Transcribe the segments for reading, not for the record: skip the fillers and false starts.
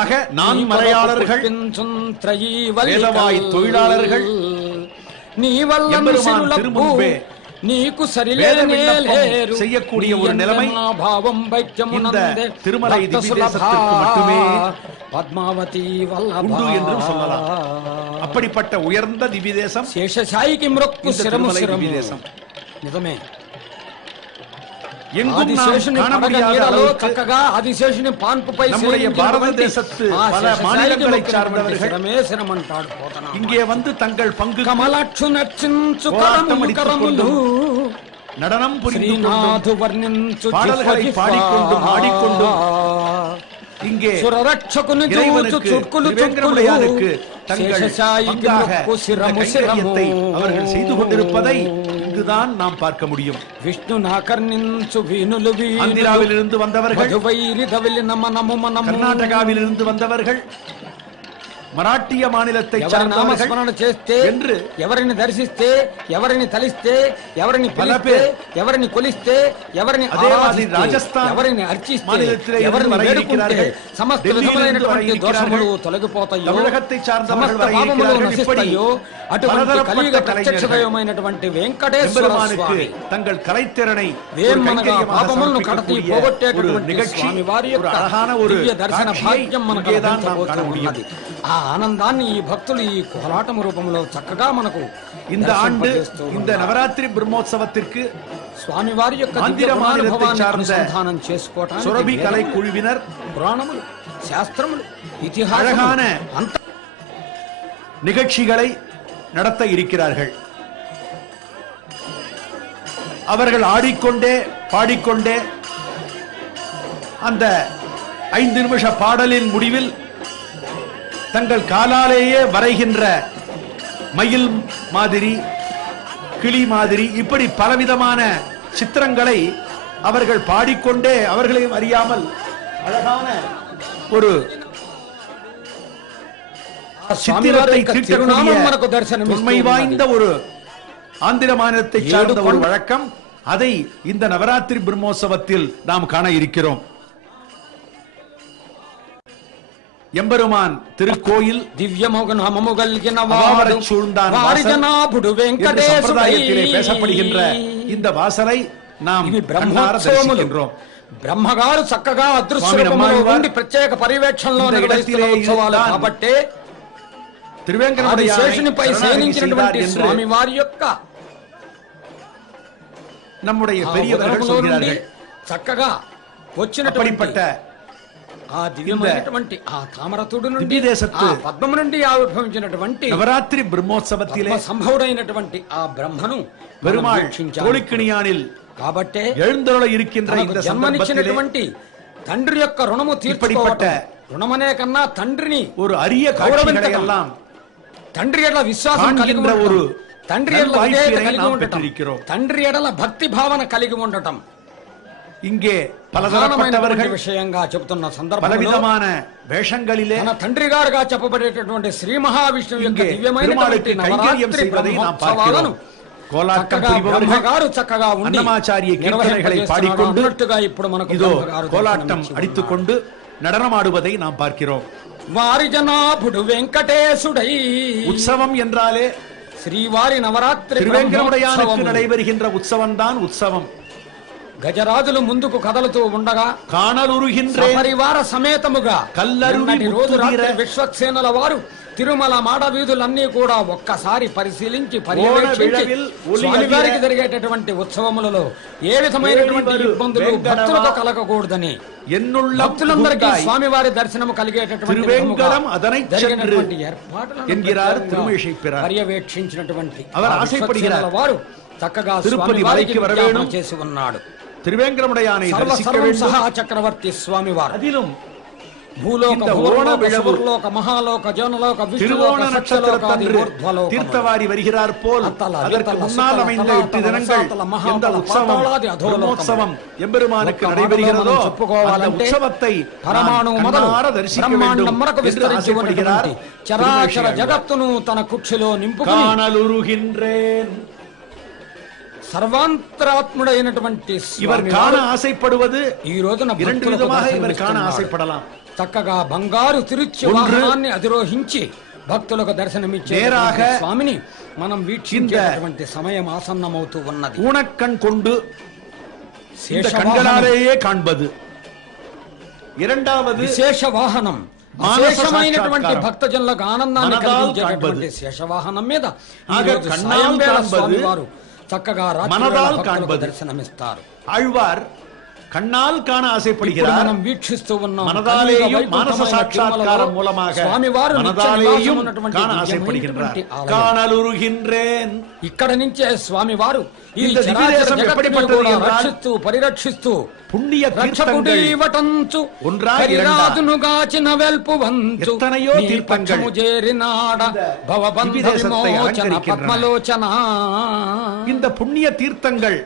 ஆக நான் மலையாளர்கள் வேதவாய் தொழிலாளர்கள் எம்பெருமான் திருமுன்பே செய்யக்கூடிய ஒரு நிலைமை இந்த திருமலை திவ்யதேசத்திற்கு மட்டுமே பத்மாவதி உண்டு என்று சொல்லலாம். அப்படிப்பட்ட உயர்ந்த திவ்யதேசம் சேஷசாயிக்கு மிருக்கு சிரமு சிரமு தேசம். நிஜமே எங்கும் காண முடியாத அளவுக்கு நம்முடைய பாரத தேசத்து பல மாநிலங்களைச் சார்ந்தவர்கள் இங்கே வந்து தங்கள் பங்கு நடனம் புரிந்து பாடல்களை பாடிக்கொண்டும் ஆடிக்கொண்டும் இங்கே திருவேங்கடமுடையானுக்கு தங்கள் பங்காக கைங்கரியத்தை அவர்கள் செய்து கொண்டிருப்பதை இங்குதான் நாம் பார்க்க முடியும். விஷ்ணு ஆந்திராவிலிருந்து வந்தவர்கள், கர்நாடகாவிலிருந்து வந்தவர்கள், మరాఠీయ మానిలத்தை చార్ந்தவர்கள் చేస్తే என்று ఎవరిని దర్శిస్తే ఎవరిని తలిస్తే ఎవరిని పిలిస్తే ఎవరిని కొలిస్తే ఎవరిని ఆరాధిస్తే రాజస్థాన్ ఎవరిని అర్చిస్తే ఎవరిని వేడుకుంటే సమస్త విధములైనటువంటి దోషములు తొలగిపోతాయో తమిళగத்தை చార్ந்தவர்கள் వరగిరిக்கிறார்கள். అటువంటి కలియుగ ప్రత్యక్ష దైవమైనటువంటి వెంకటేశ్వర స్వామి தங்கள் கலைத்திறனை వేమనగా పాపములను కడతి పోగొట్టేటటువంటి స్వామి వారి యొక్క అరహాన ஒரு దివ్య దర్శన భాగ్యం మనకు లభించబోతున్నది. ఆ ఆనందాన్ని ఈ భక్తులు ఈ కోలాటం రూపంలో చక్కగా మనకు இந்த ஆண்டு இந்த நவராத்திரி பிரம்மோற்சவத்திற்கு స్వామి వారి యొక్క ఆంధ్ర మానిలத்தை சார்ந்த అనుసంధానం చేసుకోవడానికి సురభి కళై కుழுவினர் పురాణములు శాస్త్రములు ఇతిహాస అழகான நிகழ்ச்சிகளை நடத்த இருக்கிறார்கள். அவர்கள் ஆடிக்கொண்டே பாடிக்கொண்டே அந்த 5 நிமிஷ பாடலின் முடிவில் தங்கள் காலாலேயே வரைகின்ற மயில் மாதிரி, கிளி மாதிரி, இப்படி பலவிதமான சித்திரங்களை அவர்கள் பாடிக்கொண்டே அவர்களையும் அறியாமல் அழகான ஒரு சித்திரத்தை தீட்டக்கூடிய தொன்மை வாய்ந்த ஒரு ஆந்திர மாநிலத்தை சார்ந்த ஒரு வழக்கம், அதை இந்த நவராத்திரி பிரம்மோற்சவத்தில் நாம் காண இருக்கிறோம். எம்பெருமான் திருக்கோயில் சம்பிரதாயத்திலே பேசப்படுகின்ற இந்த வாசலை நாம் தரிசிக்கின்றோம். బ్రహ్మగారు చక్కగా అదృశ్యరూపంలో ఉండి ప్రత్యేక పర్యవేక్షణలో నిర్వహిస్తున్న ఉత్సవాలు కాబట్టి తిరువేంకటేశ్వరునిపై శయనించినటువంటి స్వామి వారి యొక్క நம்முடைய பெரியவர்கள் சொல்கிறார்கள் చక్కగా వచ్చినటువంటి ఆ దివ్యమైనటువంటి ఆ తామరతుడు నుండి దేశత్తు పద్మము నుండి ఆవిర్భవించినటువంటి నవరాత్రి బ్రహ్మోత్సవத்திலே సంభవుడైనటువంటి ఆ బ్రహ్మను பெருமாள் தோழிக்கணியானில் కాబట్టి எழுந்தருள இருக்கின்ற இந்த జన్మనిచ్చినటువంటి తండ్రి యొక్క రుణము తీర్చుకోవట రుణమనే కన్నా తండ్రిని ஒரு అரிய காட்சிகளை எல்லாம் తండ్రి ఎడల విశ్వాసం కలిగి ஒரு తండ్రి ఎడల విధేయత కలిగి ఉండటం తండ్రి ఎడల భక్తి భావన కలిగి ఉండటం இங்கே பலதரப்பட்டவர்கள் விஷయంగా చెప్తున్న సందర్భంలో పలవిధமான వేషங்களிலே మన తండ్రి గారుగా చెప్పబడేటటువంటి శ్రీ మహావిష్ణువు యొక్క దివ్యమైనటువంటి నవరాత్రి బ్రహ్మోత్సవాలను கோலாட்டம் புரிபவர்கள் చక్కగా ఉండి అన్నమాచార్య కీర్తనகளை பாடிக்கொண்டு ఇప్పుడు మనకు கோலாட்டம் அடித்துக்கொண்டு நடனமாடுவதை நாம் பார்க்கிறோம். వారి జనాభుడు వెంకటేశుడై உற்சவம் என்றாலே శ్రీవారి నవరాత్రి తిరువేంకటముடையானுக்கு நடைபெறுகின்ற உற்சவம் தான் உற்சவம். గజరాజులు ముందుకు కదలుతూ ఉండగా కానలురుగిன்ற పరివార సమేతముగా కల్లరుని రోజు రాత్రి విశ్వక్సేనుల వారు తిరుమల మాడ వీధులన్నీ కూడా ఒక్కసారి పరిశీలించి పర్యవేక్షించి స్వామివారికి జరిగేటటువంటి ఉత్సవములలో ఏ విధమైనటువంటి ఇబ్బందులు భక్తులకు కలగకూడదని భక్తులందరికీ స్వామివారి దర్శనము కలిగేటటువంటి పర్యవేక్షించినటువంటి వారు చక్కగా స్వామివారికి విజ్ఞాపన చేసి ఉన్నాడు. తిరువేంకటముடையானை దర్శిக்க வேண்டும் చక్రవర్తి స్వామివారు அதிலும் భూలోక భూలోక మహాలోక జనలోక విష్ణులోక సత్యలోకాది తీర్థవారి வருகிறார் போல் அதற்கு முன்னால் அமைந்த 8 தினங்கள் இந்த உற்சவம் பிரம்மோற்சவம் எம்பெருமானுக்கு நடைபெறுகிறதோ அந்த உற்சவத்தை பரமாணு முதல் బ్రహ్మాండం మనకు విస్తరించి ఉన్నటువంటి చరాచర జగత్తును తన కుక్షిలో నింపుకొని కానలురుగిன்றேன் సర్వాంతరాత్ముడైనటువంటి ఇవర్ కాణ ఆశపడుவது ఈ రోజున రెండు విధంగా ఇవర్ కాణ ఆశపడலாம். చక్కగా బంగారు తిరుచి వాహనాన్ని అధిరోహించి భక్తులకు దర్శనమిచ్చే స్వామిని మనం వీక్షించేటువంటి సమయం ఆసన్నమవుతూ ఉన్నది. ஊனக்கண் கொண்டு இந்த கண்களாலேயே காண்பது. இரண்டாவது విశేష వాహనం, విశేషమైనటువంటి భక్తజనులకు ఆనందాన్ని కలిగించేటటువంటి శేషవాహనం మీద స్వామివారు చక్కగా రాత్రి దర్శనమిస్తారు. ఆళ్వార్ கண்ணால் காண ஆசைப்படுகிறார். మనం వీక్షిస్తూ ఉన్నాం. మనదాలేயும் మానస సాక్షాత్కారం మూలமாக స్వామివారు మనదాలేயும் కాణ ఆశைப்படுகிறார். కాణలురుகின்றேன். ఇక్కడ నుంచే స్వామివారు ఈ దివ్యదేశం ఎప్పటిపట్టది రక్షిస్తూ పరిరక్షిస్తూ పుణ్య తీర్థంగళ్ ఒன்றாதுనుగాచిన వెల్పువంచు ఎత్తనయో తీర్థంగళ్ చేరినాడ భవబంధ విమోచన పద్మలోచన. இந்த புண்ணிய தீர்த்தங்கள்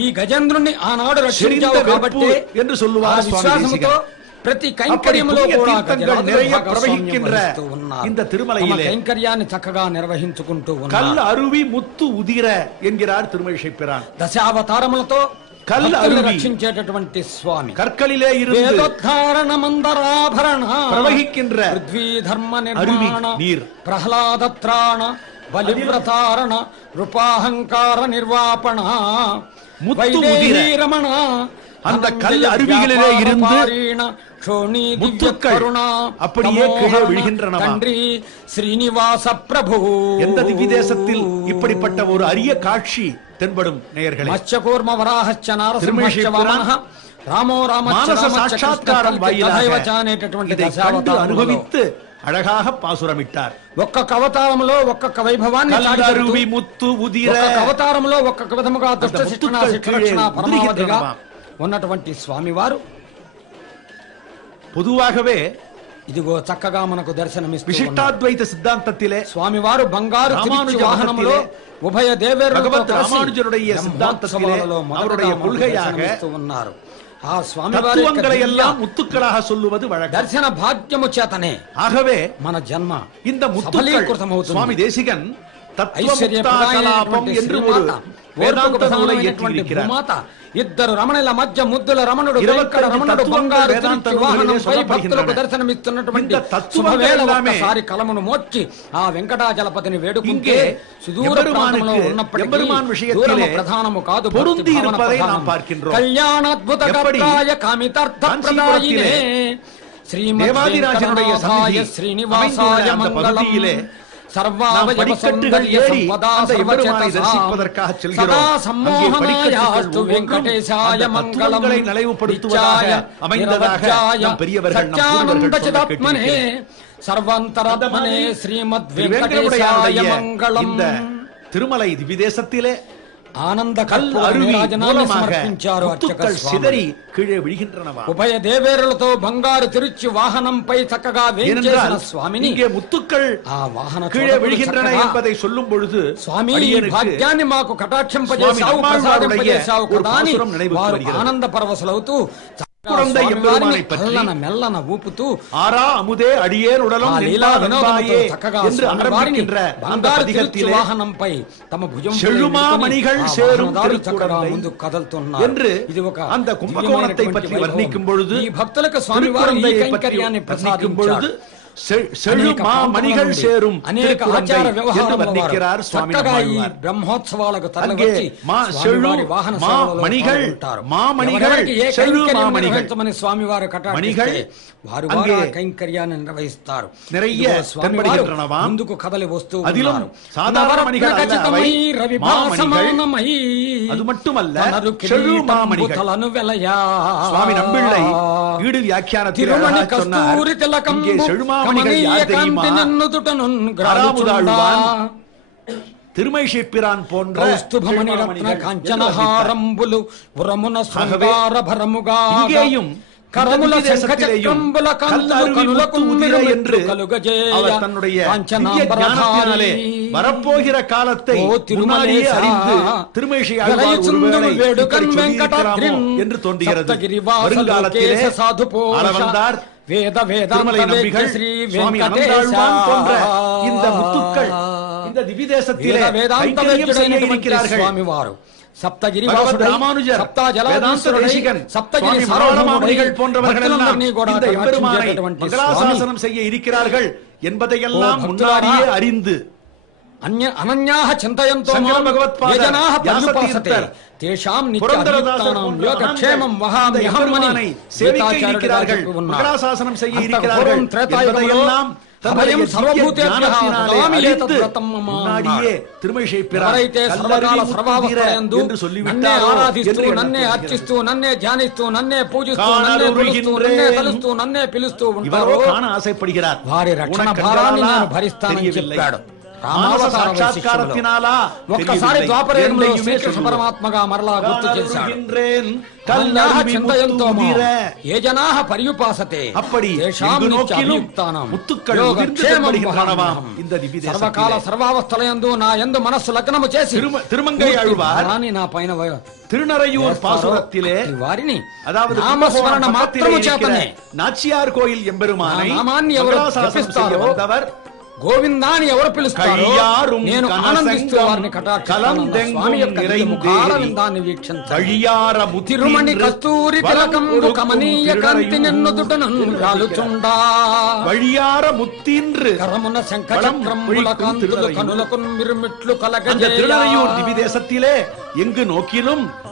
ఈ గజేంద్రుని ఆనాడు రక్షించావు కాబట్టి என்று சொல்லுவார் విశ్వాసముతో ప్రతి కైంకర్యములో కూడా நிறைய பிரவகிக்கின்ற இந்த திருமலையிலே కైంకర్యాన్ని చక్కగా నిర్వహించుకుంటూ ఉన్నారు. కల్ అరువి ముత్తు ఉదిర ఎన్கிறார் திருமழிசை பிரான். దశావతారములతో కల్ అరువి రక్షించేటటువంటి స్వామి కర్కలిலே ఇருந்து వేదోద్ధారణ మందరాభరణ ప్రవహిக்கின்ற పృథ్వీ ధర్మ నిర్మాణ ప్రహ్లాదత్రాణ బలివ్రతారణ రూపాహంకార నిర్వాపణ రమణ அந்த கல் அருவிகளிலே இருந்து முத்துக்கள் அப்படியே கீழே விழுகின்றன. ஸ்ரீனிவாச பிரபு எந்த திவ்ய தேசத்தில் இப்படிப்பட்ட ஒரு அரிய காட்சி தென்படும் நேயர்களே. மத்ஸ்யகூர்ம வராஹச்ச நாரசிம்மச்ச வாமனஹ ராமோ ராமச்ச சாட்சாத்காரம் வாயிலாக இதை கண்டு அனுபவித்து அழகாக பாசுரமிட்டார். ఒక్కొక్క అవతారంలో ఒక్కొక్క వైభవాన్ని కల్లరువి ముత్తు ఉదిర అవతారంలో ఒక్కొక్క విధముగా దుష్ట శిక్షణ పరమావధిగా ఉన్నటువంటి స్వామివారు பொதுவாகவே ఇదిగో చక్కగా మనకు దర్శనమిస్తారు. విశిష్టాద్వైత సిద్ధాంతத்திலே స్వామివారు బంగారు వాహనములో ఉభయ దేవేరులతో ராமானுஜருடைய சித்தாந்தத்திலே அவருடைய கொள்கையாக ఉన్నారు. ఆ స్వామివారి எல்லாம் முத்துக்களாக சொல்லுவது வழக்கம். దర్శన భాగ్యము చేతనే ஆகவே మన జన్మ இந்த முத்துக்கள் சுவாமி தேசிகன் தத்துவமுக்தாகலாபம் என்று ஒரு வேதாந்த நூலை இயற்றியிருக்கிறார். ఇద్దరు రమణుల మధ్య ముద్దుల రమణుడు రమణుడు బంగారు వాహనంపై భక్తులకు దర్శనమిస్తున్నటువంటి శుభవేళ ఒక్కసారి కలమును మోర్చి ఆ వెంకటాచలపతిని వేడుకుంటే సుదూర ప్రాంతంలో ఉన్నప్పటికీ దూరము ప్రధానము కాదు, కళ్యాణాద్భుత కామితార్థ ప్రదాయినే శ్రీమద్దేవాదిరాజనుடைய శ్రీనివాసాయ మంగళం படிக்கட்டுகள் ஏறி அந்த எம்பெருமானை தரிசிப்பதற்காக செல்கிறோம். வெங்கடேசாய மங்களங்களை நினைவுபடுத்துவதாக அமைந்ததாக நம் பெரியவர்கள் சச்சிதானந்தசிதாத்மனே சர்வாந்தராத்மனே ஸ்ரீமத் வெங்கடேசாய மங்களம். இந்த திருமலை திவ்யதேசத்திலே ఆనంద కల్పరాజనాన్ని సమర్పించారు అర్చక సిదరి కీழே విழுகின்றனவா. ఉభయ దేవేరులతో బంగారు తిరుచి వాహనంపై చక్కగా వేంచేసిన స్వామిని இங்கே முத்துக்கள் ఆ వాహన கீழே விழுகின்றன என்பதை சொல்லும் பொழுது స్వామి భాగ్యాన్ని మాకు కటాక్షంపజేశావు, ప్రసాదింపజేశావు కదా అని వారు ఆనంద పరవశులవుతూ குழந்தை எம்பெருமானை பற்றி மெல்லன ஊப்புத்து ஆரா அமுதே அடியேன் உடலும் நின்பாயே என்று அமர்ந்திருக்கின்ற அந்த பதிகத்திலே வாகனంపై తమ భుజం செழுமா மணிகள் சேரும் திருக்குடந்தை ముందు కదల్తున్నారు என்று அந்த கும்பகோணத்தை பற்றி வர்ணிக்கும் பொழுது ఈ భక్తులకు స్వామివారు ఈ కైంకర్యాన్ని ప్రసాదించారు. செழுமா மணிகள் சேரும் అనేక ఆచార వ్యవహారాలు చక్కగా ఈ బ్రహ్మోత్సవాలకు తరలివచ్చి స్వామివారి వాహన సేవలో ఉంటారు. ఎవరికి స్వామివారు కటాక్షిస్తే వారు కైంకర్యాన్ని నిర్వహిస్తారు. ముందుకు కదలి వస్తూ ఉన్నారు. அது மட்டுமல்ல செழுமாமணிகள் சுவாமி நம்பிள்ளை ஈடு வியாக்கியானத்தில் சொன்னார். இங்கே செழுமாமணிகள் யார் தெரியுமா? திருமழிசை பிரான் போன்ற காஞ்சனஹாரம்புలు ఉరమున శృంగార భరముగా இங்கேயும் కరముల శంఖచక్రంబుల కన్నులకు మిరుమిరు என்று அவர் தன்னுடைய ஞானத்தினாலே வரப்போகிற காலத்தை முன்னாடியே அறிந்து திருமழிசை ஆழ்வார் ஒருவேளை என்று தோன்றுகிறது. வருங்காலத்திலே ஆளவந்தார் வேத திருமலை நம்பிகள், சுவாமி அனந்தாழ்வான் போன்ற இந்த முத்துக்கள் இந்த திவ்யதேசத்திலே கைங்கரியம் செய்ய இருக்கிறார்கள். சுவாமி வாரு சப்தகிரி ராமானுஜர், வேதாந்த தேசிகன், சுவாமி மனோரமாமுனிகள் போன்றவர்கள் எல்லாம் இந்த எம்பெருமானை மங்களாசாசனம் செய்ய இருக்கிறார்கள் என்பதையெல்லாம் முன்னாடியே அறிந்து அனன்யாக சிந்தயந்தோ யஜனாஹ பரியுபாசதே தேஷாம் நித்யாயுக்தானாம் யோகக்ஷேமம் வஹாம்யஹம் மனி சேவிக்க இருக்கிறார்கள், மங்களாசாசனம் செய்ய இருக்கிறார்கள் என்பதையெல்லாம் அபயம் சர்வபூதேभ्यः ததாமி ஏதத்ரதம் முன்னாடியே திருமழிசை பிரான் சர்வகால சர்வாவஸ்தயந்து என்று சொல்லிவிட்டார். ஆராதிஸ்து நன்னே அர்ச்சிஸ்து நன்னே ధ్యానిస్తూ நன்னே பூஜிஸ்து நன்னே కొలుస్తూ నన్నే తలుస్తూ నన్నే పిలుస్తూ ఉంటారు. కాణ ఆశపడిகிறார். వారి రక్షణ భారాన్ని నేను భరిస్తానని చెప్పాడు. సాక్షాత్కారத்தினாలా ఒక్కసారి ద్వాపరయుగంలో శ్రీకృష్ణ పరమాత్మగా మరలా గుర్తు చేశాడు. ఏ జనాః పర్యుపాసతే తేషాం నిత్యాభియుక్తానాం యోగక్షేమం இந்த திவ்ய సర్వకాల సర్వావస్థలయందు నా యందు మనస్సు లగ్నము చేసి திருமங்கை ஆழ்வார் నా పైన திருநறையூர் பாசுரத்திலே వారిని அதாவது నామస్మరణ మాత్రము చేతనే நாச்சியார் கோயில் எம்பெருமானை నామాన్ని ఎవరు జపిస్తారో గోవిందాని ఎవరు పిలుస్తారో నేను ఆనందిస్తూ వారిని కటాక్షిస్తాను. స్వామి యొక్క ముఖారవిందాన్ని వీక్షించాలి. తిరుమణి కస్తూరి తిలకంబు కమనీయ కాంతి నిన్నుదుటను రాలుచుండా వழியார முத்தின்று కరమున శంఖచక్రముల కాంతులు కనులకు మిరుమిట్లు కలగజేయ. அந்த திருநறையூர் திவ்ய தேசத்திலே எங்கு நோக்கிலும்